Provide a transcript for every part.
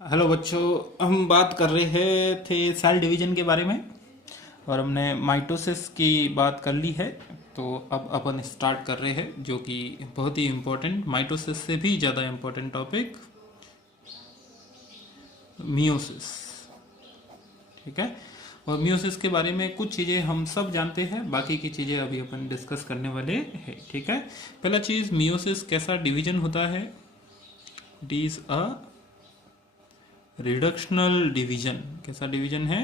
Hello बच्चों। हम बात कर रहे थे सेल डिवीजन के बारे में और हमने माइटोसिस की बात कर ली है। तो अब अपन स्टार्ट कर रहे हैं जो कि बहुत ही इम्पोर्टेंट, माइटोसिस से भी ज़्यादा इम्पोर्टेंट टॉपिक, मियोसिस। ठीक है। और मियोसिस के बारे में कुछ चीज़ें हम सब जानते हैं, बाकी की चीज़ें अभी अपन डिस्कस करने वाले हैं। ठीक है। पहला चीज़, मियोसिस कैसा डिवीजन होता है। It is a reductional division. कैसा डिवीजन है?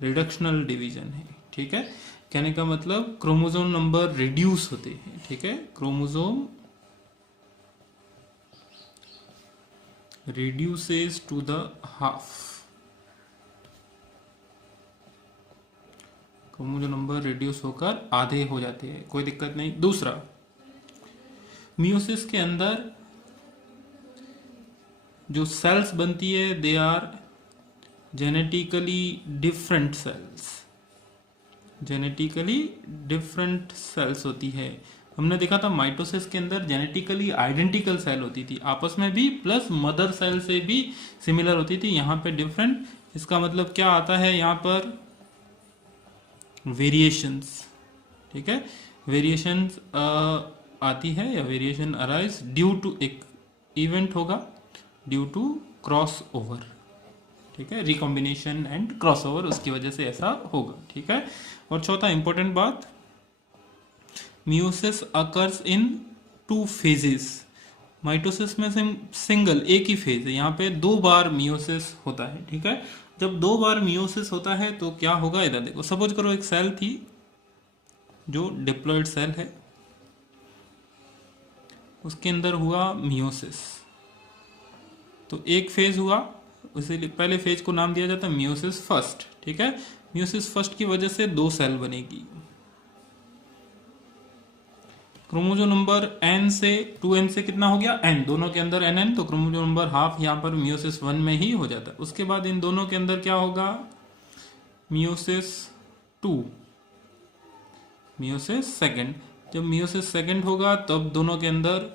रिडक्शनल डिवीजन है। ठीक है। कहने का मतलब क्रोमोसोम नंबर रिड्यूस होते हैं। ठीक है। Chromosome reduces to the half. Chromosome number reduce होकर आधे हो जाते हैं, कोई दिक्कत नहीं। दूसरा, मियोसिस के अंदर जो सेल्स बनती है they are genetically different cells. Genetically different cells होती है। हमने देखा था माइटोसिस के अंदर जेनेटिकली आइडेंटिकल सेल होती थी आपस में भी, प्लस मदर सेल से भी सिमिलर होती थी। यहाँ पे डिफरेंट, इसका मतलब क्या आता है यहाँ पर? वेरिएशंस। ठीक है। वेरिएशंस आती है या वेरिएशन अराइज ड्यू टू, एक इवेंट होगा ड्यू टू क्रॉस ओवर। ठीक है। रिकॉम्बिनेशन एंड क्रॉसओवर, उसकी वजह से ऐसा होगा। ठीक है। और चौथा इंपॉर्टेंट बात, meiosis occurs in two phases. Mitosis में सिंगल एक ही फेज है, यहाँ पे दो बार मियोसिस होता है। ठीक है। जब दो बार मियोसिस होता है तो क्या होगा, इधर देखो। सपोज करो एक सेल थी जो डिप्लॉयड सेल है, उसके अंदर हुआ मियोसिस, तो एक फेज हुआ, इसीलिए पहले फेज को नाम दिया जाता है मियोसिस फर्स्ट। ठीक है। मियोसिस फर्स्ट की वजह से दो सेल बनेगी। क्रोमोसोम नंबर n से 2n से कितना हो गया? n, दोनों के अंदर nn, तो क्रोमोसोम नंबर हाफ यहाँ पर मियोसिस 1 में ही हो जाता है। उसके बाद इन दोनों के अंदर क्या होगा? Meiosis 2, meiosis second. जब मियोसिस सेकंड होगा तब दोनों के अंदर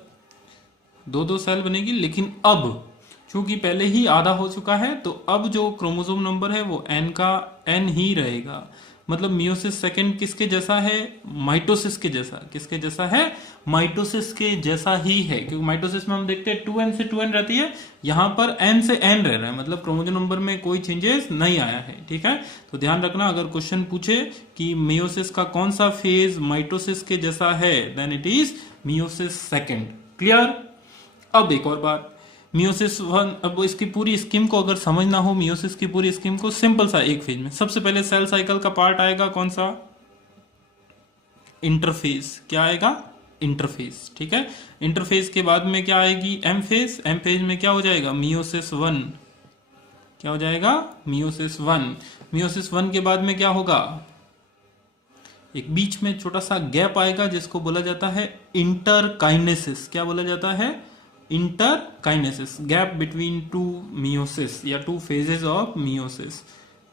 दो दो सेल बनेगी, लेकिन अब चूंकि पहले ही आधा हो चुका है तो अब जो क्रोमोसोम नंबर है वो n का n ही रहेगा। मतलब मियोसिस सेकंड किसके जैसा है? माइटोसिस के जैसा। किसके जैसा है? माइटोसिस के जैसा ही है, क्योंकि माइटोसिस में हम देखते हैं 2n से 2n रहती है, यहां पर n से n रह रहा है, मतलब क्रोमोसोम नंबर में कोई चेंजेस नहीं आया है। ठीक है। तो ध्यान रखना, अगर क्वेश्चन पूछे कि मियोसिस का कौन सा फेज माइटोसिस के जैसा है, then it is meiosis second. Clear? अब एक और बात, मियोसिस वन, अब इसकी पूरी स्कीम को अगर समझना हो, मियोसिस की पूरी स्कीम को सिंपल सा एक फेज में, सबसे पहले सेल साइकिल का पार्ट आएगा कौन सा? इंटरफेज। क्या आएगा? इंटरफेज। ठीक है। इंटरफेज के बाद में क्या आएगी? M phase. एम फेज में क्या हो जाएगा? Meiosis one. क्या हो जाएगा? Meiosis one. मियोसिस वन के बाद में क्या होगा? एक बीच में छोटा सा गैप आएगा जिसको बोला जाता है इंटरकाइनेसिस। क्या बोला जाता है? Interkinesis, gap between two meiosis या टू फेजेस ऑफ मियोसिस।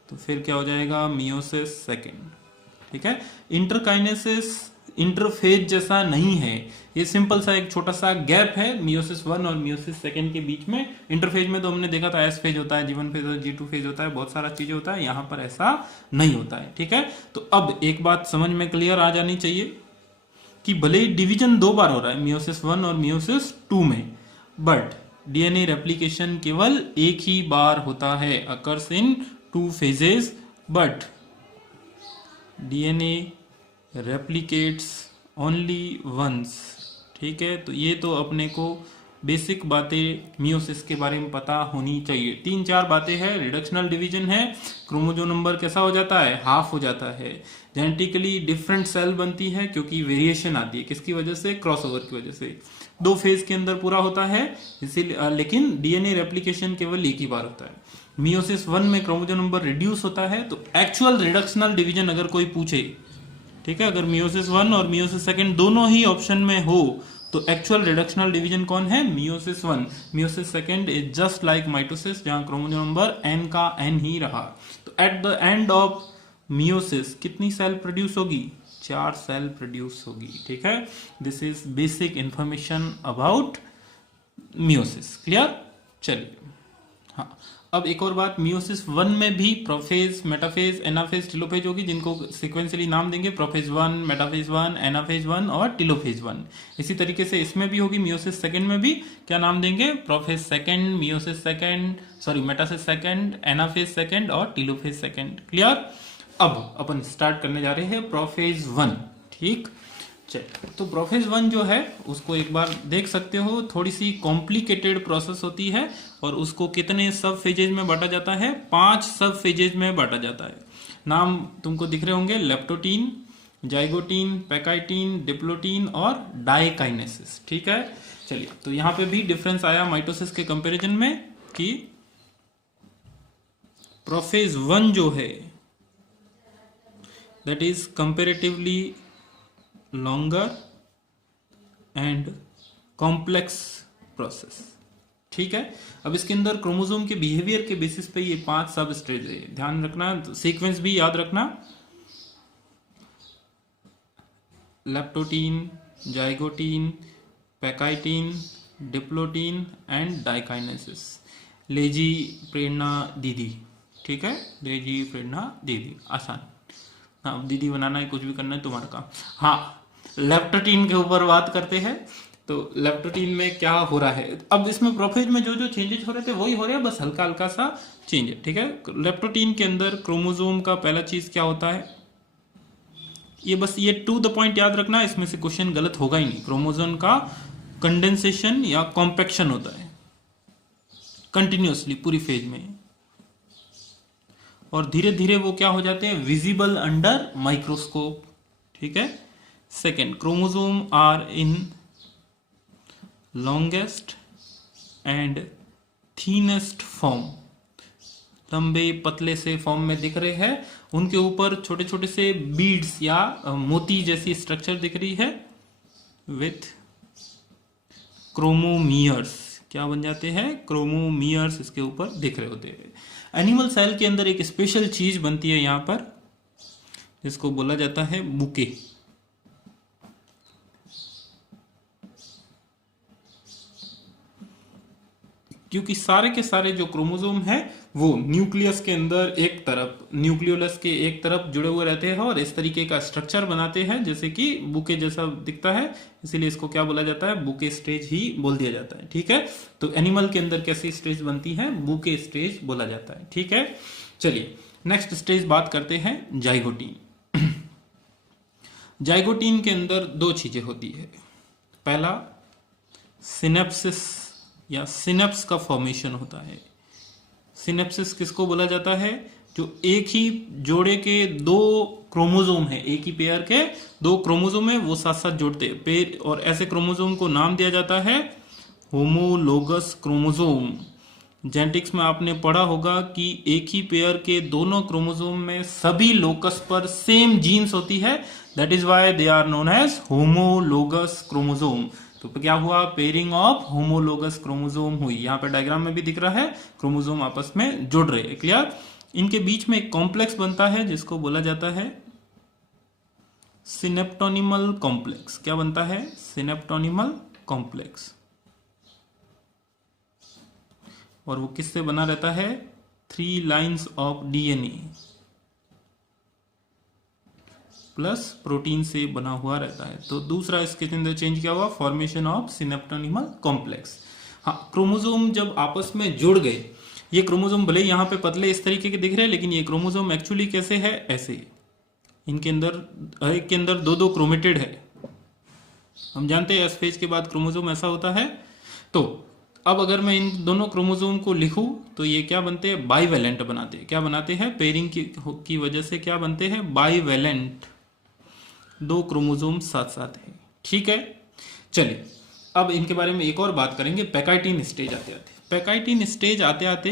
तो फिर क्या हो जाएगा? Meiosis second. ठीक है। इंटरकाइनेसिस इंटरफेज जैसा नहीं है, ये सिंपल सा एक छोटा सा गैप है मियोसिस वन और मियोसिस सेकंड के बीच में। इंटरफेज में तो हमने देखा था एस फेज होता है, G1 फेज होता है, G2 फेज होता है, बहुत सारा चीजें होता है, यहाँ पर ऐसा नहीं होता है। ठीक है। तो अब एक बात समझ में क्लियर आ जानी चाहिए कि भले ही डिवीजन दो बार हो रहा है, मियोसिस वन और मियोसिस टू में, बट डीएनए रेप्लिकेशन केवल एक ही बार होता है, occurs in two phases, but DNA replicates only once. ठीक है। तो ये तो अपने को बेसिक बातें मियोसिस के बारे में पता होनी चाहिए। तीन चार बातें हैं। रिडक्शनल डिवीजन है, क्रोमोसोम नंबर कैसा हो जाता है? हाफ हो जाता है। जेनेटिकली डिफरेंट सेल बनती है क्योंकि वेरिएशन आती है, किसकी वजह से? क्रॉसओवर की वजह से। दो फेज के अंदर पूरा होता है, इसीलिए, लेकिन डीएनए रेप्लिकेशन केवल एक ही बार होता है। मियोसिस वन में क्रोमोसोम नंबर रिड्यूस होता है। तो एक्चुअल रिडक्शनल डिवीजन अगर कोई पूछे, ठीक है, अगर मियोसिस वन और मियोसिस सेकंड दोनों ही ऑप्शन में हो, तो एक्चुअल रिडक्शनल डिवीजन कौन है? Meiosis one. Meiosis second is just like mitosis, जहां क्रोमोसोम नंबर n का n ही रहा। तो at the end of meiosis कितनी सेल प्रोड्यूस होगी? 4 सेल प्रोड्यूस होगी। ठीक है। This is basic information about meiosis. Clear? चलिए। हाँ, अब एक और बात, मियोसिस वन में भी प्रोफेज, मेटाफेज, एनाफेज, टेलोफेज होगी, जिनको सिक्वेंशियली नाम देंगे prophase one, metaphase one, anaphase one और टेलोफेज वन। इसी तरीके से इसमें भी होगी, मियोसिस सेकंड में भी क्या नाम देंगे, prophase second, meiosis second, sorry metaphase second, anaphase second और टेलोफेज सेकंड। क्लियर। अब अपन स्टार्ट करने जा रहे हैं प्रोफेज वन। ठीक, चल, तो प्रोफेज वन जो है उसको एक बार देख सकते हो, थोड़ी सी कॉम्प्लिकेटेड प्रोसेस होती है और उसको कितने सब फेजेज में बांटा जाता है, 5 सब फेजेज में बांटा जाता है। नाम तुमको दिख रहे होंगे, लेप्टोटीन, जाइगोटीन, पैकाइटीन, डिप्लोटीन और डाइकाइनेसिस। ठीक है, चलिए, तो यहां पे भी डिफरेंस आया माइटोसिस के कंपैरिजन में कि प्रोफेज वन जो है that is comparatively longer and complex process. ठीक है, अब इसके अंदर क्रोमोसोम के बिहेवियर के बेसिस पे ये 5 सब स्टेज है, ध्यान रखना, सीक्वेंस भी याद रखना, leptotene, zygotene, pachytene, diplotene and diakinesis. Lazy Prerna दीदी। ठीक है, लेजी प्रेरणा दीदी, आसान। हाँ, दीदी बनाना है, कुछ भी करना है तुम्हारा काम। हाँ, लेप्टोटीन के ऊपर बात करते हैं। तो लेप्टोटीन में क्या हो रहा है, अब इसमें प्रोफेज में जो जो चेंजेस हो रहे थे वही हो रहे हैं, बस हल्का हल्का सा चेंज है। ठीक है, लेप्टोटीन के अंदर क्रोमोसोम का पहला चीज क्या होता है, ये बस ये टू द पॉइंट याद रखना, इसमें से क्वेश्चन गलत होगा ही नहीं। क्रोमोसोम का कंडेंसेशन या कॉम्पैक्शन होता है कंटिन्यूअसली पूरी फेज में, और धीरे धीरे वो क्या हो जाते हैं, विजिबल अंडर माइक्रोस्कोप। ठीक है, second, chromosome are in longest and thinnest form, लंबे पतले से फॉर्म में दिख रहे हैं, उनके ऊपर छोटे छोटे से बीड्स या मोती जैसी स्ट्रक्चर दिख रही है विथ क्रोमोमियर्स। क्या बन जाते हैं, क्रोमोमियर्स इसके ऊपर दिख रहे होते हैं। एनिमल सेल के अंदर एक स्पेशल चीज बनती है यहां पर, जिसको बोला जाता है बुके। क्योंकि सारे के सारे जो क्रोमोसोम है वो न्यूक्लियस के अंदर एक तरफ, न्यूक्लियोलस के एक तरफ जुड़े हुए रहते हैं और इस तरीके का स्ट्रक्चर बनाते हैं जैसे कि बुके जैसा दिखता है, इसीलिए इसको क्या बोला जाता है, बुके स्टेज ही बोल दिया जाता है। ठीक है, तो एनिमल के अंदर कैसी स्टेज बनती है, बुके स्टेज बोला जाता है। ठीक है, चलिए नेक्स्ट स्टेज बात करते हैं, जाइगोटीन। जाइगोटीन के अंदर 2 चीजें होती है, पहला सिनेप्सिस या सिनेप्स का फॉर्मेशन होता है। सिनेप्सिस किसको बोला जाता है, जो एक ही जोड़े के 2 क्रोमोसोम है, एक ही पेयर के 2 क्रोमोसोम है, वो साथ साथ जोड़ते हैं पेयर, और ऐसे क्रोमोसोम को नाम दिया जाता है होमोलोगस क्रोमोसोम। जेनेटिक्स में आपने पढ़ा होगा कि एक ही पेयर के दोनों क्रोमोसोम में सभी लोकस पर सेम जीन्स होती है, that is why they are known as homologous chromosome. तो क्या हुआ, पेयरिंग ऑफ होमोलोगस क्रोमोसोम हुई। यहाँ पे डायग्राम में भी दिख रहा है, क्रोमोसोम आपस में जुड़ रहे हैं। क्लियर, इनके बीच में एक कॉम्प्लेक्स बनता है जिसको बोला जाता है सिनेप्टोनिमल कॉम्प्लेक्स। क्या बनता है, सिनेप्टोनिमल कॉम्प्लेक्स, और वो किससे बना रहता है, 3 lines of DNA plus protein से बना हुआ रहता है। तो दूसरा इसके अंदर चेंज क्या हुआ, फॉर्मेशन ऑफ सिनेप्टोनिमल कॉम्प्लेक्स। हाँ, क्रोमोसोम जब आपस में जुड़ गए, ये क्रोमोसोम भले यहाँ पे पतले इस तरीके के दिख रहे हैं, लेकिन ये क्रोमोसोम एक्चुअली कैसे है, ऐसे, इनके अंदर एक के अंदर 2-2 क्रोमेटिड है। हम जानते हैं एस फेज के बाद क्रोमोसोम ऐसा होता है। तो अब अगर मैं इन दोनों क्रोमोसोम को लिखूं तो ये क्या बनते हैं, बाईवैलेंट बनाते हैं। क्या बनाते हैं, पेयरिंग की वजह से क्या बनते हैं, बाईवैलेंट, 2 क्रोमोसोम साथ साथ है। ठीक है, चलिए अब इनके बारे में एक और बात करेंगे, पैकाइटीन स्टेज आते आते। पैकाइटीन स्टेज आते आते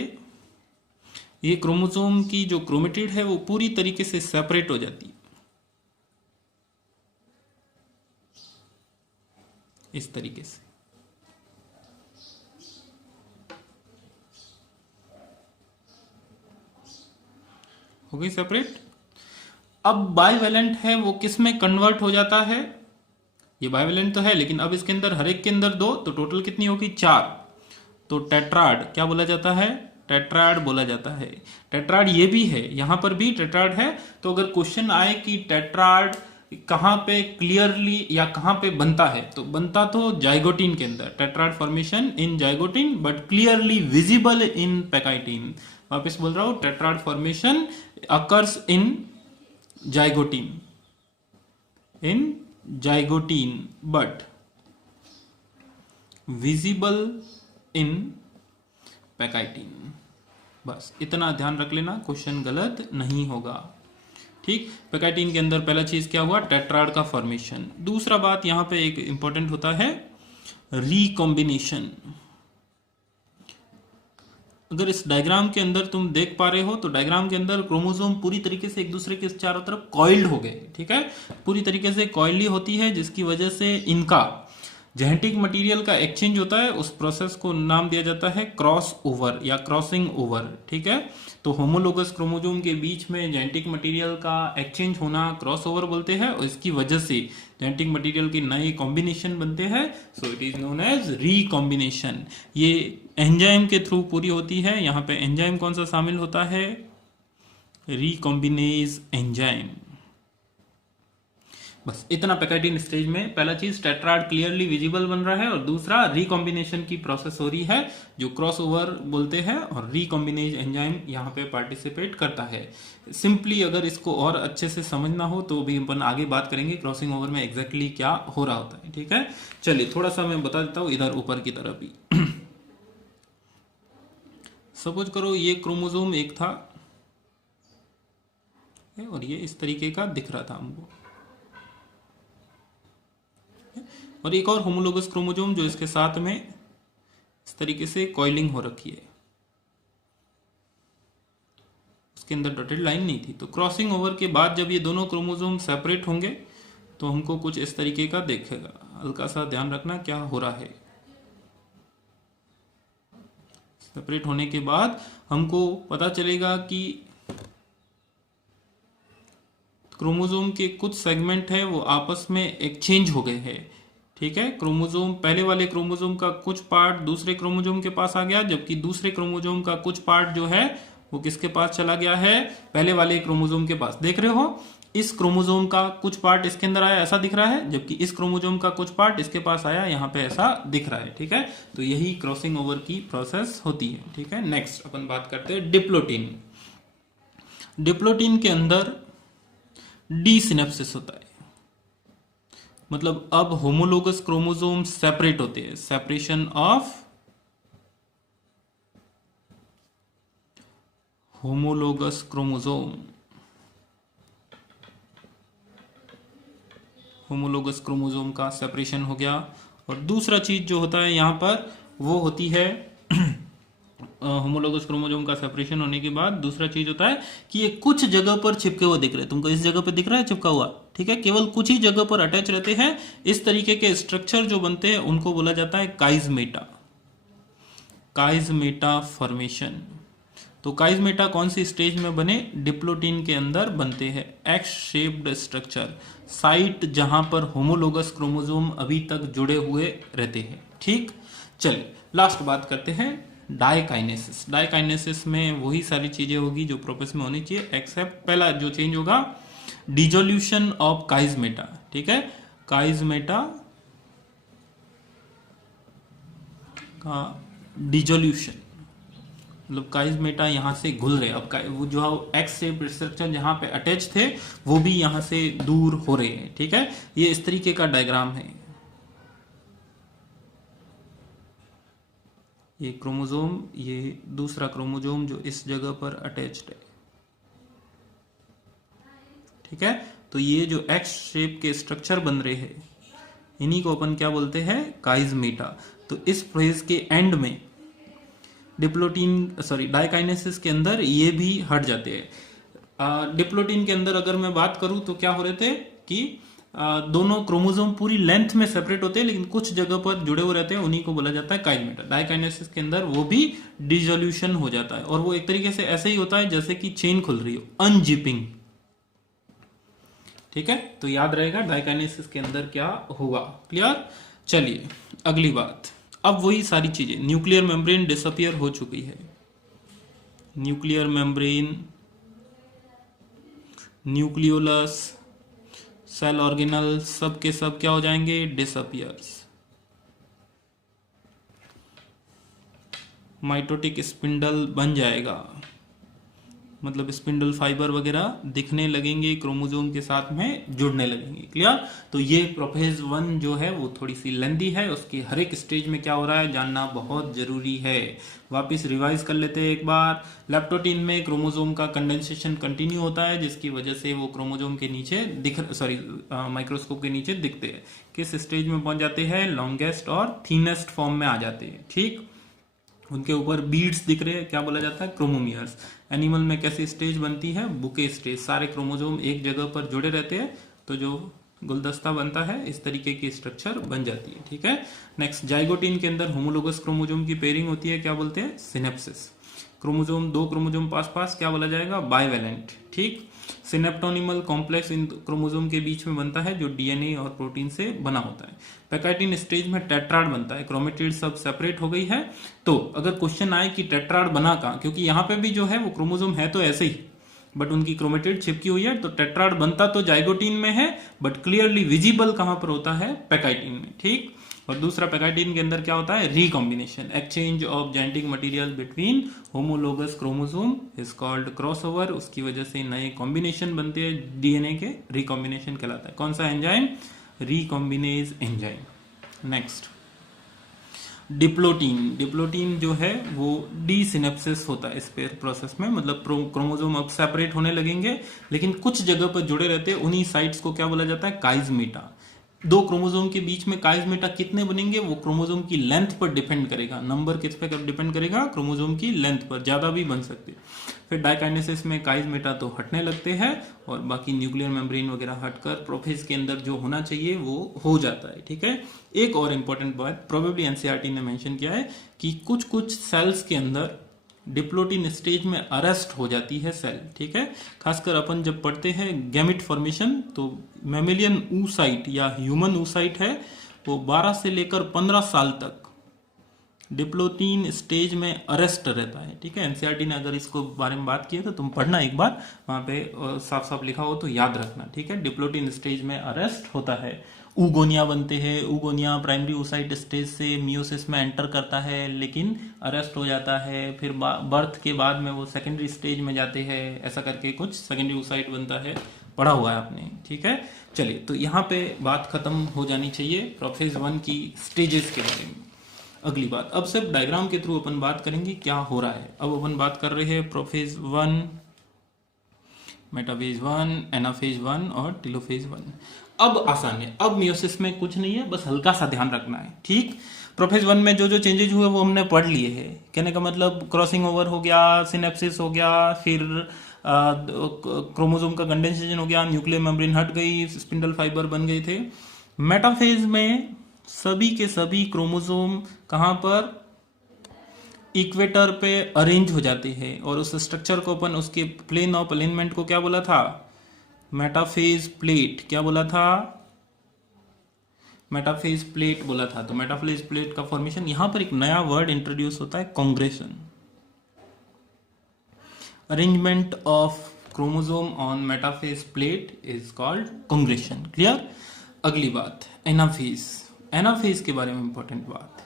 ये क्रोमोसोम की जो क्रोमेटिड है वो पूरी तरीके से सेपरेट हो जाती है, इस तरीके से। हो गई सेपरेट। अब बाईवैलेंट है वो किस में कन्वर्ट हो जाता है, ये बाईवैलेंट तो है लेकिन अब इसके अंदर हर एक के अंदर 2, तो टोटल कितनी होगी, 4। तो टेट्राड क्या बोला जाता है, टेट्राड बोला जाता है। टेट्राड ये भी है, यहां पर भी टेट्राड है। तो अगर क्वेश्चन आए कि टेट्राड कहां पे क्लियरली या कहां पे बनता है, तो बनता तो जाइगोटिन के अंदर, tetrad formation in zygotene but clearly visible in pachytene. वापस बोल रहा हूं, tetrad formation occurs in zygotene, but visible in pachytene. बस इतना ध्यान रख लेना, क्वेश्चन गलत नहीं होगा। ठीक, पैकाइटिन के अंदर पहला चीज क्या हुआ, टेट्राड का फॉर्मेशन। दूसरा बात यहां पे एक इंपॉर्टेंट होता है रिकॉम्बिनेशन। अगर इस डायग्राम के अंदर तुम देख पा रहे हो तो डायग्राम के अंदर क्रोमोसोम पूरी तरीके से एक दूसरे के चारों तरफ कॉइल्ड हो गए। ठीक है, पूरी तरीके से कॉइल्ड होती है, जिसकी वजह से इनका जेनेटिक मटेरियल का एक्सचेंज होता है। उस प्रोसेस को नाम दिया जाता है क्रॉस ओवर या क्रॉसिंग ओवर। ठीक है, तो होमोलोगस क्रोमोसोम के बीच में जेनेटिक मटेरियल का एक्सचेंज होना क्रॉस ओवर बोलते हैं, और इसकी वजह से जेनेटिक मटेरियल के नए कॉम्बिनेशन बनते हैं। So it is known as recombination. ये एंजाइम के थ्रू पूरी होती है। यहाँ पे एंजाइम कौन सा शामिल होता है, रिकॉम्बिनेज एंजाइम। बस इतना पैकाइटिन स्टेज में पहला चीज टेट्राड क्लियरली विजिबल बन रहा है, और दूसरा रिकॉम्बिनेशन की प्रोसेस हो रही है जो क्रॉस ओवर बोलते हैं, और रिकॉम्बिनेज एंजाइम यहाँ पे पार्टिसिपेट करता है। सिंपली अगर इसको और अच्छे से समझना हो तो भी अपन आगे बात करेंगे क्रॉसिंग ओवर में एग्जैक्टली क्या हो रहा होता है। ठीक है, चलिए थोड़ा सा मैं बता देता हूँ इधर ऊपर की तरफ भी। सपोज करो ये क्रोमोसोम एक था और ये इस तरीके का दिख रहा था हमको, और एक और होमोलोगस क्रोमोसोम जो इसके साथ में इस तरीके से कॉइलिंग हो रखी है, उसके अंदर डॉटेड लाइन नहीं थी। तो क्रॉसिंग ओवर के बाद जब ये दोनों क्रोमोसोम सेपरेट होंगे तो हमको कुछ इस तरीके का देखेगा। हल्का सा ध्यान रखना क्या हो रहा है। सेपरेट होने के बाद हमको पता चलेगा कि क्रोमोसोम के कुछ सेगमेंट है वो आपस में एक्सचेंज हो गए हैं। ठीक है, क्रोमोसोम पहले वाले क्रोमोसोम का कुछ पार्ट दूसरे क्रोमोसोम के पास आ गया, जबकि दूसरे क्रोमोसोम का कुछ पार्ट जो है वो किसके पास चला गया है, पहले वाले क्रोमोसोम के पास। देख रहे हो, इस क्रोमोसोम का कुछ पार्ट इसके अंदर आया, ऐसा दिख रहा है, जबकि इस क्रोमोसोम का कुछ पार्ट इसके पास आया, यहाँ पे ऐसा दिख रहा है। ठीक है, तो यही क्रॉसिंग ओवर की प्रोसेस होती है। ठीक है, नेक्स्ट अपन बात करते हैं डिप्लोटिन। डिप्लोटिन के अंदर डी सिनेप्सिस होता है, मतलब अब होमोलोगस क्रोमोसोम सेपरेट होते हैं, separation of homologous chromosome. Homologous chromosome का सेपरेशन हो गया। और दूसरा चीज जो होता है यहां पर वो होती है होमोलोगस क्रोमोसोम का सेपरेशन होने के बाद दूसरा चीज होता है कि ये कुछ जगह पर चिपके हुए दिख रहे हैं। तुमको इस जगह पे दिख रहा है चिपका हुआ, ठीक है, केवल कुछ ही जगह पर अटैच रहते हैं। इस तरीके के स्ट्रक्चर जो बनते हैं उनको बोला जाता है काइजमेटा, काइजमेटा फॉर्मेशन। तो काइजमेटा कौन सी स्टेज में बने, डिप्लोटिन के अंदर बनते हैं। एक्स शेप्ड स्ट्रक्चर, साइट जहां पर होमोलोगस क्रोमोसोम अभी तक जुड़े हुए रहते हैं। ठीक, चलिए लास्ट बात करते हैं डाइकाइनेसिस। डाइकाइनेसिस में वही सारी चीजें होगी जो प्रोपेस में होनी चाहिए, एक्सेप्ट पहला जो चेंज होगा डिजोल्यूशन ऑफ काइजमेटा। ठीक है, काइजमेटा का डिजोल्यूशन, मतलब काइजमेटा यहां से घुल रहे, अब वो जो एक्स शेप स्ट्रक्चर जहां पे अटैच थे वो भी यहां से दूर हो रहे हैं। ठीक है, ये इस तरीके का डायग्राम है। ये क्रोमोसोम, ये दूसरा क्रोमोसोम जो इस जगह पर अटैच्ड है। ठीक है, तो ये जो एक्स शेप के स्ट्रक्चर बन रहे हैं इन्हीं को अपन क्या बोलते हैं, काइजमेटा। तो इस फेज के एंड में डाइकाइनेसिस के अंदर ये भी हट जाते हैं। डिप्लोटिन के अंदर अगर मैं बात करूं तो क्या हो रहे थे कि दोनों क्रोमोसोम पूरी लेंथ में सेपरेट होते हैं लेकिन कुछ जगह पर जुड़े हुए रहते हैं, उन्हीं को बोला जाता है काइजमेटा। डाइकाइनेसिस के अंदर वो भी डिसोल्यूशन हो जाता है, और वो एक तरीके से ऐसे ही होता है जैसे कि चेन खुल रही हो, अनजिपिंग। ठीक है, तो याद रहेगा डाइकाइनेसिस के अंदर क्या हुआ। क्लियर, चलिए अगली बात। अब वही सारी चीजें, न्यूक्लियर मेम्ब्रेन डिसअपियर हो चुकी है। Nuclear membrane, nucleolus, cell organelle, सब के सब क्या हो जाएंगे, डिसअपियर्स। माइटोटिक स्पिंडल बन जाएगा, मतलब स्पिंडल फाइबर वगैरह दिखने लगेंगे, क्रोमोसोम के साथ में जुड़ने लगेंगे। क्लियर? तो ये प्रोफेज 1 जो है वो थोड़ी सी लेंदी है, उसकी हर एक स्टेज में क्या हो रहा है जानना बहुत जरूरी है। वापस रिवाइज कर लेते हैं एक बार। लेप्टोटीन में क्रोमोसोम का कंडेंसेशन कंटिन्यू होता है, जिसकी वजह से वो क्रोमोसोम के नीचे माइक्रोस्कोप के नीचे दिखते हैं। किस स्टेज में पहुंच जाते हैं, लॉन्गेस्ट और थीनेस्ट फॉर्म में आ जाते हैं। ठीक, उनके ऊपर बीड्स दिख रहे हैं, क्या बोला जाता है, क्रोमोमियर्स। एनिमल में कैसी स्टेज बनती है, बुके स्टेज, सारे क्रोमोसोम एक जगह पर जुड़े रहते हैं, तो जो गुलदस्ता बनता है इस तरीके की स्ट्रक्चर बन जाती है। ठीक है। नेक्स्ट, जाइगोटीन के अंदर होमोलोगस क्रोमोसोम की पेयरिंग होती है, क्या बोलते हैं, सिनेप्सिस। क्रोमोसोम, दो क्रोमोसोम पास पास, क्या बोला जाएगा, बाइवेलेंट। ठीक। सिनेप्टोनिमल कॉम्प्लेक्स इन क्रोमोसोम के बीच में बनता है, जो डीएनए और प्रोटीन से बना होता है। पैकाइटिन स्टेज में टेट्राड बनता है, क्रोमेटिड सब सेपरेट हो गई है। तो अगर क्वेश्चन आए कि टेट्राड बना कहां, क्योंकि यहाँ पे भी जो है वो क्रोमोसोम है तो ऐसे ही, बट उनकी क्रोमेटिड चिपकी हुई है, तो टेट्राड बनता तो जाइगोटीन में है, बट क्लियरली विजिबल कहां पर होता है, पैकाइटिन में। ठीक। और दूसरा, पैकाइटिन के अंदर क्या होता है, recombination, exchange of genetic material between homologous chromosome is called crossover. उसकी वजह से नए कॉम्बिनेशन बनते हैं डीएनए के, रिकॉम्बिनेशन कहलाता है। कौन सा enzyme, recombinase enzyme. Next, diplotene. Diplotene जो है वो डी सिनेप्सिस होता है इस पेयर प्रोसेस में, मतलब क्रोमोसोम अब सेपरेट होने लगेंगे, लेकिन कुछ जगह पर जुड़े रहते हैं, उन्हीं साइट्स को क्या बोला जाता है, काइजमेटा। दो क्रोमोसोम के बीच में काइजमेटा कितने बनेंगे, वो क्रोमोसोम की लेंथ पर डिपेंड करेगा। नंबर किस पे डिपेंड करेगा, क्रोमोसोम की लेंथ पर, ज्यादा भी बन सकते हैं। फिर डाइकाइनेसिस में काइजमेटा तो हटने लगते हैं, और बाकी न्यूक्लियर मेम्ब्रेन वगैरह हटकर प्रोफेज के अंदर जो होना चाहिए वो हो जाता है। ठीक है। एक और इंपॉर्टेंट बात, प्रोबेबली एनसीईआरटी ने मेंशन किया है कि कुछ कुछ सेल्स के अंदर डिप्लोटीन स्टेज में अरेस्ट हो जाती है सेल। ठीक है। खासकर अपन जब पढ़ते हैं गैमिट फॉर्मेशन, तो मैमेलियन oocyte या ह्यूमन oocyte है, वो 12 से लेकर 15 साल तक डिप्लोटीन स्टेज में अरेस्ट रहता है। ठीक है। एनसीईआरटी ने अगर इसको बारे में बात की है तो तुम पढ़ना एक बार, वहां पे साफ साफ लिखा हो तो याद रखना। ठीक है। डिप्लोटीन स्टेज में अरेस्ट होता है। ऊगोनिया बनते हैं, ऊगोनिया प्राइमरी oocyte स्टेज से मियोसिस में एंटर करता है, लेकिन अरेस्ट हो जाता है। फिर बर्थ के बाद में वो सेकेंडरी स्टेज में जाते हैं, ऐसा करके कुछ सेकेंडरी oocyte बनता है, पढ़ा हुआ है आपने। ठीक है। चलिए, तो यहाँ पे बात खत्म हो जानी चाहिए प्रोफेज 1 की स्टेजेस के बारे में। अगली बात, अब सिर्फ डायग्राम के थ्रू अपन बात करेंगे क्या हो रहा है। अब अपन बात कर रहे हैं प्रोफेज 1, मेटाफेज 1, एनाफेज 1 और टेलोफेज 1। अब आसान है, अब मियोसिस में कुछ नहीं है, बस हल्का सा ध्यान रखना है। ठीक। प्रोफेज 1 में जो जो चेंजेज हुए वो हमने पढ़ लिए हैं। कहने का मतलब क्रॉसिंग ओवर हो गया, सिनेप्सिस हो गया, फिर क्रोमोसोम का कंडेंसेशन हो गया, न्यूक्लियर मेम्ब्रेन हट गई, स्पिंडल फाइबर बन गए थे। मेटाफेज में सभी के सभी क्रोमोसोम कहां पर, इक्वेटर पे अरेंज हो जाते हैं, और उस स्ट्रक्चर को अपन, उसके प्लेन ऑफ अलाइनमेंट को क्या बोला था, मेटाफेज प्लेट। क्या बोला था, मेटाफेज प्लेट बोला था। तो मेटाफेज प्लेट का फॉर्मेशन, यहां पर एक नया वर्ड इंट्रोड्यूस होता है, congression, arrangement of chromosome on metaphase plate is called congression. Clear. अगली बात, एनाफेज। एनाफेज के बारे में इंपॉर्टेंट बात,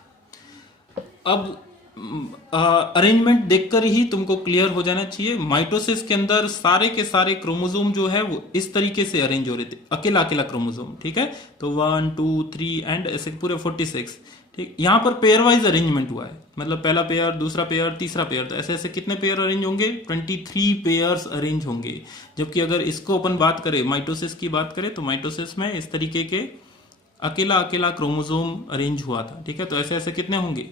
अब अरेंजमेंट देखकर ही तुमको क्लियर हो जाना चाहिए। माइटोसिस के अंदर सारे के सारे क्रोमोसोम जो है वो इस तरीके से अरेंज हो रहे थे, अकेला अकेला क्रोमोसोम। ठीक है। तो 1 2 3 एंड ऐसे पूरे 46। ठीक। यहाँ पर पेयर वाइज अरेंजमेंट हुआ है, मतलब पहला पेयर, दूसरा पेयर, तीसरा पेयर, तो ऐसे ऐसे कितने पेयर अरेंज होंगे, 23 पेयर्स अरेंज होंगे। जबकि अगर इसको अपन बात करें, माइटोसिस की बात करें, तो माइटोसिस में इस तरीके के अकेला अकेला क्रोमोसोम अरेंज हुआ था। ठीक है। तो ऐसे ऐसे कितने होंगे,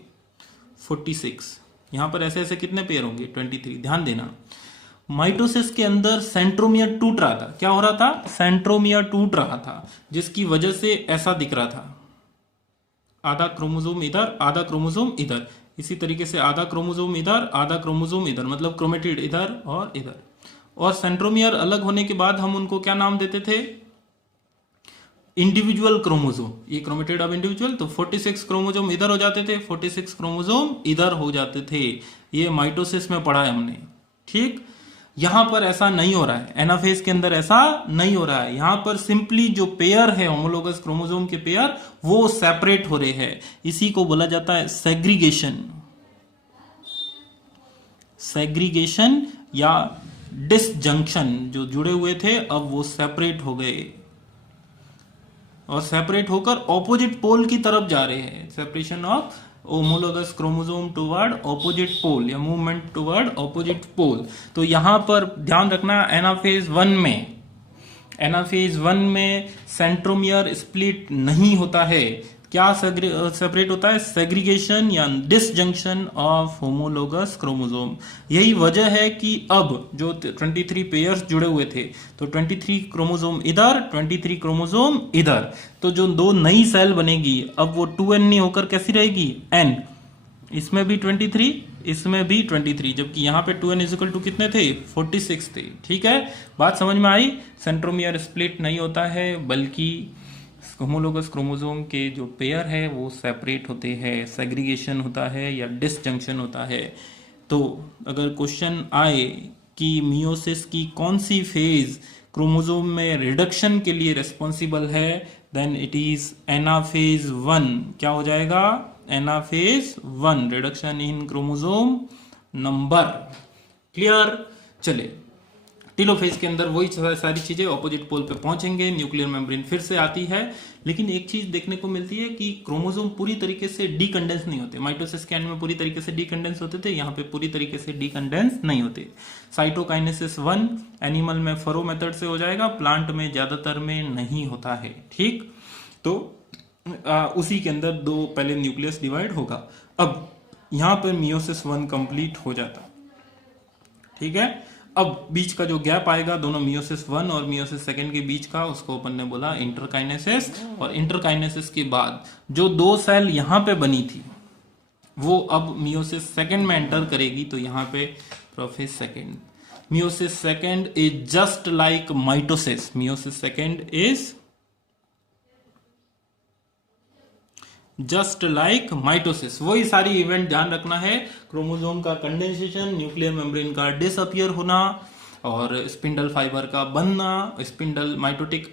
46। यहां पर ऐसे ऐसे कितने पेयर होंगे, 23। ध्यान देना, माइटोसिस के अंदर सेंट्रोमियर टूट रहा था। क्या हो रहा था, सेंट्रोमियर टूट रहा था, जिसकी वजह से ऐसा दिख रहा था, आधा क्रोमोसोम इधर, आधा क्रोमोसोम इधर। इसी तरीके से आधा क्रोमोसोम इधर, आधा क्रोमोसोम इधर, मतलब क्रोमेटिड इधर और इधर। और सेंट्रोमियर अलग होने के बाद हम उनको क्या नाम देते थे, इंडिविजुअल क्रोमोसोम। ये क्रोमेटिड ऑफ इंडिविजुअल, तो 46 क्रोमोसोम इधर हो जाते थे, 46 क्रोमोसोम इधर हो जाते थे। ये माइटोसिस में पढ़ा है हमने। ठीक, यहां पर ऐसा नहीं हो रहा है, एनाफेज के अंदर ऐसा नहीं हो रहा है। यहां पर सिंपली जो पेयर है होमोलोगस क्रोमोसोम के पेयर वो सेपरेट हो रहे हैं। इसी को बोला जाता है सेग्रीगेशन, सेग्रीगेशन या डिसजंक्शन। जो जुड़े हुए थे अब वो सेपरेट हो गए और सेपरेट होकर ऑपोजिट पोल की तरफ जा रहे हैं। Separation of homologous chromosome toward opposite pole या मूवमेंट टुवर्ड ऑपोजिट पोल। तो यहां पर ध्यान रखना, एनाफेज 1 में, एनाफेज 1 में सेंट्रोमियर स्प्लिट नहीं होता है। क्या सेपरेट होता है? सेग्रीगेशन या डिसजंक्शन ऑफ होमोलोगस क्रोमोसोम। यही वजह है कि अब जो 23 पेयर्स जुड़े हुए थे, तो 23 क्रोमोसोम इधर, 23 क्रोमोसोम इधर, तो जो दो नई सेल बनेगी अब वो 2n नहीं होकर कैसी रहेगी? n। इसमें भी 23, इसमें भी 23, जबकि यहां पे 2n इक्वल टू कितने थे? 46 थे। ठीक है, बात समझ में आई? सेंट्रोमियर स्प्लिट नहीं होता है, बल्कि होमोलोगस क्रोमोसोम के जो पेयर है वो सेपरेट होते हैं, सेग्रीगेशन होता है या डिसजंक्शन होता है। तो अगर क्वेश्चन आए कि मियोसिस की कौन सी फेज क्रोमोसोम में रिडक्शन के लिए रिस्पॉन्सिबल है, देन इट इज एनाफेज 1। क्या हो जाएगा? Anaphase 1, reduction in chromosome number. Clear? चले, टेलोफेज के अंदर वही सारी चीजें ऑपोजिट पोल पे पहुंचेंगे, न्यूक्लियर मेम्ब्रेन फिर से आती है। लेकिन एक चीज देखने को मिलती है कि क्रोमोसोम पूरी तरीके से डीकंडेंस नहीं होते। माइटोसिस के एंड में पूरी तरीके से डीकंडेंस होते थे, यहाँ पे पूरी तरीके से डीकंडेंस नहीं होते। साइटोकाइनेसिस 1 एनिमल में फरो मेथड से हो जाएगा, प्लांट में ज्यादातर में नहीं होता है। ठीक, तो उसी के अंदर दो पहले न्यूक्लियस डिवाइड होगा। अब यहां पर मियोसिस 1 कंप्लीट हो जाता। ठीक है, अब बीच का जो गैप आएगा दोनों मियोसिस 1 और मियोसिस 2 के बीच का, उसको अपन ने बोला इंटरकाइनेसिस। और इंटरकाइनेसिस के बाद जो दो सेल यहां पे बनी थी वो अब मियोसिस 2 में एंटर करेगी। तो यहां पे prophase 2, meiosis 2 is just like mitosis. Meiosis 2 is just like mitosis. वही सारी इवेंट ध्यान रखना है, क्रोमोसोम का कंडेंसेशन, न्यूक्लियर मेम्ब्रेन का डिसअपियर होना और स्पिंडल फाइबर का बनना, स्पिंडल माइटोटिक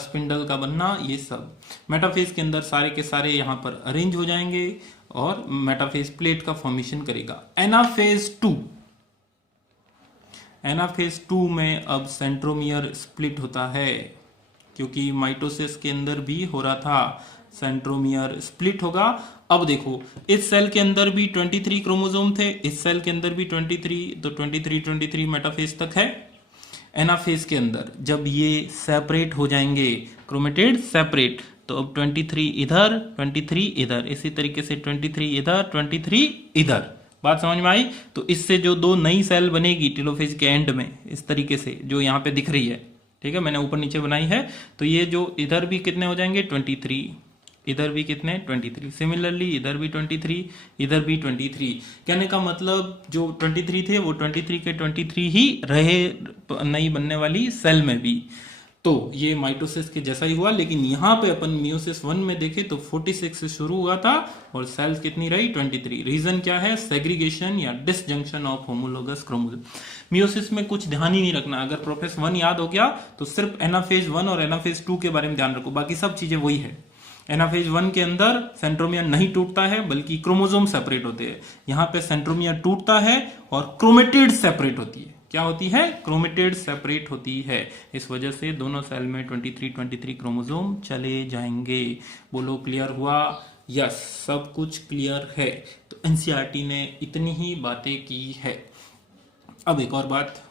स्पिंडल का बनना, ये सब मेटाफेज के अंदर सारे के सारे यहाँ पर अरेंज हो जाएंगे और मेटाफेज प्लेट का फॉर्मेशन करेगा। एनाफेज 2, एनाफेज 2 में अब सेंट्रोमियर स्प्लिट होता है, क्योंकि माइटोसिस के अंदर भी हो रहा था, सेंट्रोमियर स्प्लिट होगा। अब देखो, इस सेल के अंदर भी 23 क्रोमोसोम थे, इस सेल के अंदर भी 23, तो 23 मेटाफेज तक है। एनाफेज के अंदर जब ये सेपरेट हो जाएंगे, क्रोमेटिड सेपरेट, तो अब 23 इधर, 23 इधर, इसी तरीके से 23 इधर, 23 इधर। बात समझ में आई? तो इससे जो दो नई सेल बनेगी टेलोफेज के एंड में, इस तरीके से जो यहाँ पे दिख रही है, ठीक है, मैंने ऊपर नीचे बनाई है, तो ये जो इधर भी कितने हो जाएंगे? 23, इधर भी कितने? 23। सिमिलरली इधर भी 23, इधर भी 23। कहने का मतलब जो 23 थे वो 23 के 23 ही रहे नई बनने वाली सेल में भी। तो ये माइटोसिस के जैसा ही हुआ, लेकिन यहाँ पे अपन मियोसिस 1 में देखें तो 46 से शुरू हुआ था और सेल्स कितनी रही? 23। रीजन क्या है? सेग्रीगेशन या disjunction of homologous chromosome. Meiosis में कुछ ध्यान ही नहीं रखना, अगर प्रोफेज 1 याद हो गया तो सिर्फ एनाफेज 1 और एनाफेज 2 के बारे में ध्यान रखो, बाकी सब चीजें वही है। एनाफेज 1 के अंदर सेंट्रोमियर नहीं टूटता है, बल्कि क्रोमोसोम सेपरेट होते हैं। यहाँ पे सेंट्रोमियर टूटता है और क्रोमेटिड सेपरेट होती है। क्या होती है? क्रोमेटिड सेपरेट होती है। इस वजह से दोनों सेल में 23 क्रोमोसोम चले जाएंगे। बोलो क्लियर हुआ? यस, सब कुछ क्लियर है। तो एनसीईआरटी ने इतनी ही बातें की है। अब एक और बात,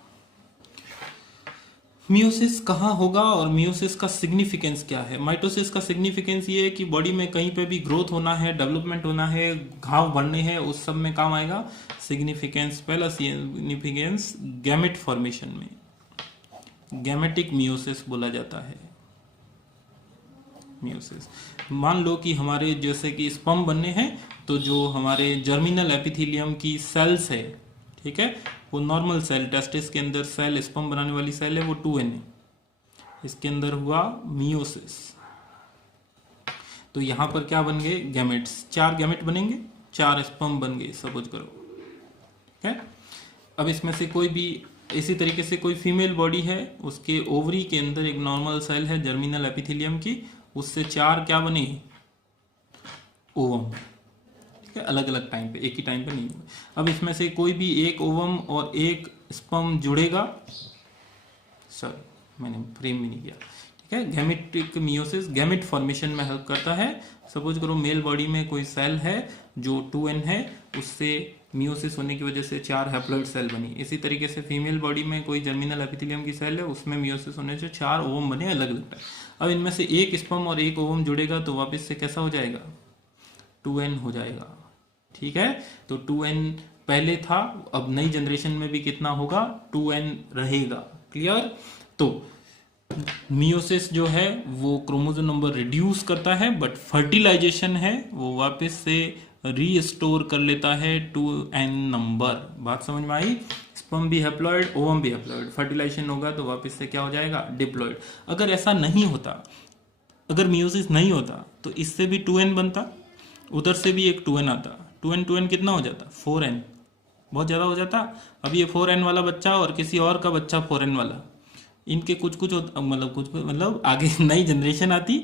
मियोसिस कहाँ होगा और मियोसिस का सिग्निफिकेंस क्या है? माइटोसिस का सिग्निफिकेंस ये है कि बॉडी में कहीं पे भी ग्रोथ होना है, डेवलपमेंट होना है, घाव बढ़ने हैं, उस सब में काम आएगा सिग्निफिकेंस। पहला सिग्निफिकेंस गैमेट फॉर्मेशन में, गैमेटिक मियोसिस बोला जाता है। मियोसिस, मान लो कि हमारे जैसे कि स्पर्म बनने हैं, तो जो हमारे जर्मिनल एपिथेलियम की सेल्स है, ठीक है, वो नॉर्मल सेल, टेस्टिस के अंदर सेल, स्पर्म बनाने वाली सेल है, वो 2n है। इसके अंदर हुआ मियोसिस, तो यहां पर क्या बन गए? गैमेट्स। 4 गैमेट बनेंगे, 4 स्पर्म बन गए, सपोज करो, ठीक है। अब इसमें से कोई भी इसी तरीके से कोई फीमेल बॉडी है, उसके ओवरी के अंदर एक नॉर्मल सेल है जर्मिनल एपिथेलियम की, उससे 4 क्या बने, ओवम। ठीक है, अलग अलग टाइम पे, एक ही टाइम पे नहीं हुआ। अब इसमें से कोई भी एक ओवम और एक स्पर्म जुड़ेगा, सॉरी मैंने फ्रेम भी नहीं किया। ठीक है, गैमेटिक मियोसिस गैमेट फॉर्मेशन में हेल्प करता है। सपोज करो मेल बॉडी में कोई सेल है जो 2n है, उससे मियोसिस होने की वजह से 4 हैप्लॉइड सेल बनी। इसी तरीके से फीमेल बॉडी में कोई जर्मिनल एपिथेलियम की सेल है, उसमें मियोसिस होने से 4 ओवम बने अलग अलग टाइप। अब इनमें से एक स्पर्म और एक ओवम जुड़ेगा तो वापस से कैसा हो जाएगा, 2n हो जाएगा। ठीक है, तो 2n पहले था, अब नई जनरेशन में भी कितना होगा, 2n रहेगा। क्लियर। तो मियोसिस जो है वो क्रोमोसोम नंबर रिड्यूस करता है, बट फर्टिलाइजेशन है वो वापस से रीस्टोर कर लेता है 2n नंबर। बात समझ में आई। स्पर्म भी हैप्लॉइड, ओवम भी हैप्लॉइड, फर्टिलाइजेशन होगा तो वापस से क्या हो जाएगा, डिप्लॉइड। अगर ऐसा नहीं होता, अगर मियोसिस नहीं होता तो इससे भी 2n बनता, उधर से भी एक 2n आता, 2n कितना हो जाता, 4n, बहुत ज़्यादा हो जाता। अब ये 4n वाला बच्चा और किसी और का बच्चा 4n वाला, इनके मतलब आगे नई जनरेशन आती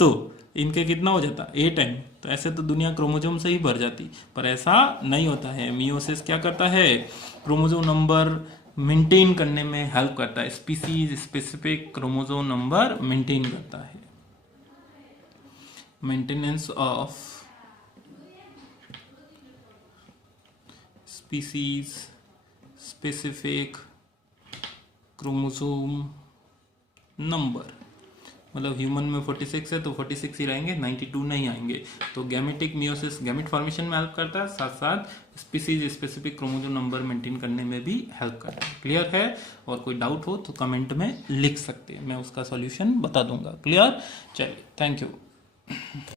तो इनके कितना हो जाता, 8n। तो ऐसे तो दुनिया क्रोमोसोम से ही भर जाती, पर ऐसा नहीं होता है। मियोसिस क्या करता है, क्रोमोसोम नंबर मेंटेन करने में हेल्प करता है, species specific chromosome number maintain करता है। Maintenance of species specific chromosome number, मतलब ह्यूमन में 46 है तो 46 ही रहेंगे, 92 नहीं आएंगे। तो गैमेटिक मियोसिस गैमेट फॉर्मेशन में हेल्प करता है, साथ साथ species specific chromosome number maintain करने में भी हेल्प करता है। क्लियर है। और कोई डाउट हो तो कमेंट में लिख सकते हैं, मैं उसका सॉल्यूशन बता दूंगा। क्लियर। चलिए, थैंक यू।